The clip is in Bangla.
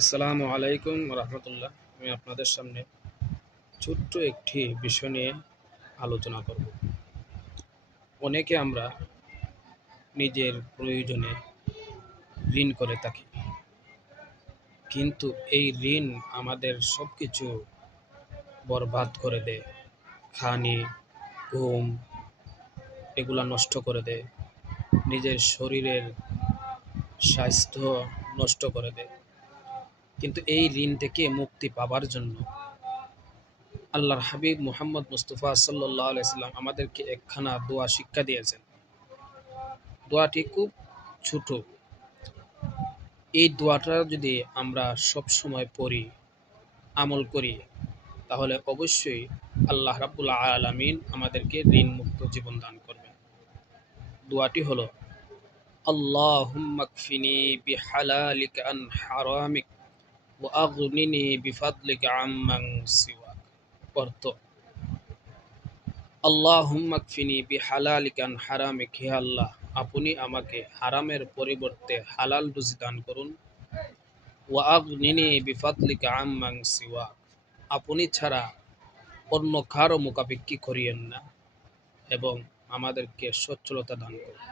আসসালামু আলাইকুম রহমতুল্লাহ। আমি আপনাদের সামনে ছোট্ট একটি বিষয় নিয়ে আলোচনা করব। অনেকে আমরা নিজের প্রয়োজনে ঋণ করে থাকি, কিন্তু এই ঋণ আমাদের সব কিছু বরবাদ করে দেয়। খানি, ঘুম এগুলা নষ্ট করে দেয়, নিজের শরীরের স্বাস্থ্য নষ্ট করে দেয়। কিন্তু এই ঋণ থেকে মুক্তি পাবার জন্য আল্লাহর হাবিব মুহাম্মদ মুস্তফা সাল্লাল্লাহু আলাইহি সাল্লাম আমাদেরকে একখানা দোয়া শিক্ষা দিয়েছেন। দোয়াটি খুব ছোট। এই দোয়াটা যদি আমরা সব সময় পড়ি, আমল করি, তাহলে অবশ্যই আল্লাহ রাব্বুল আলামিন আমাদেরকে ঋণ মুক্ত জীবন দান করবেন। দোয়াটি হলো আল্লাহুম্মা কফিনি বিহালালিকা আন হারামিক ওয়া আগনিনি বিফাদলিকা আম্মান সিওয়াক। অর্থ, আল্লাহুম্মা কফিনি বিহালালিকা আন হারামিক, হে আল্লাহ, আপনি আমাকে হারামের পরিবর্তে হালাল রুজি দান করুন। ওয়া আগনিনি বিফাদলিকা আম্মান সিওয়াক, আপনি ছাড়া অন্য কারো মুখাপেক্ষী করিয়েন না এবং আমাদেরকে সচ্ছলতা দান করুন।